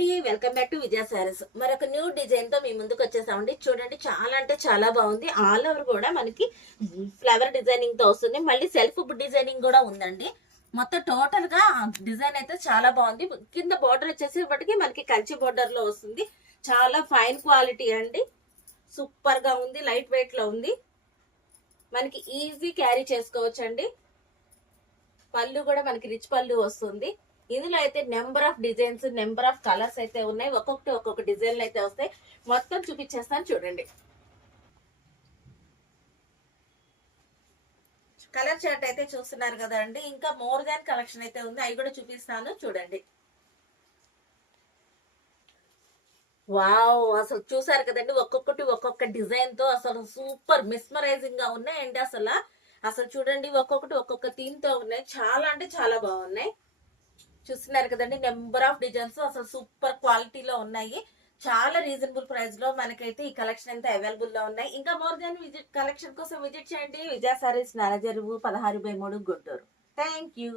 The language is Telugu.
అండి, వెల్కమ్ బ్యాక్ టు విజయ సారీస్. మరొక న్యూ డిజైన్ తో మీ ముందుకు వచ్చేసామండి. చూడండి, చాలా అంటే చాలా బాగుంది. ఆల్ ఓవర్ కూడా మనకి ఫ్లవర్ డిజైనింగ్ తో వస్తుంది. మళ్ళీ సెల్ఫ్ డిజైనింగ్ కూడా ఉందండి. మొత్తం టోటల్ గా డిజైన్ అయితే చాలా బాగుంది. కింద బార్డర్ వచ్చేసేపటికి మనకి కంచి బార్డర్ లో వస్తుంది. చాలా ఫైన్ క్వాలిటీ అండి. సూపర్ గా ఉంది. లైట్ వెయిట్ లో ఉంది. మనకి ఈజీ క్యారీ చేసుకోవచ్చు అండి. పళ్ళు కూడా మనకి రిచ్ పళ్ళు వస్తుంది. ఇందులో అయితే number of designs, number of colours అయితే ఉన్నాయి. ఒక్కొక్కటి ఒక్కొక్క డిజైన్లు అయితే వస్తాయి. మొత్తం చూపించేస్తాను చూడండి. కలర్ చార్ట్ అయితే చూస్తున్నారు కదా అండి. ఇంకా మోర్ దాన్ కలెక్షన్ అయితే ఉంది, అవి కూడా చూపిస్తాను చూడండి. వావ్, అసలు చూసారు కదండి, ఒక్కొక్కటి ఒక్కొక్క డిజైన్ తో అసలు సూపర్ మిస్మరైజింగ్ గా ఉన్నాయి. అండి అసలు చూడండి, ఒక్కొక్కటి ఒక్కొక్క థీమ్ తో ఉన్నాయి. చాలా అంటే చాలా బాగున్నాయి. చూస్తున్నారు కదండి, నెంబర్ ఆఫ్ డిజైన్స్ అసలు సూపర్ క్వాలిటీలో ఉన్నాయి. చాలా రీజనబుల్ ప్రైస్ లో మనకైతే ఈ కలెక్షన్ అయితే అవైలబుల్ లో ఉన్నాయి. ఇంకా మోర్ దాన్ కలెక్షన్ కోసం విజిట్ చేయండి విజయ సారీస్, నారాజరువు 16/3 గుంటూరు. Thank you.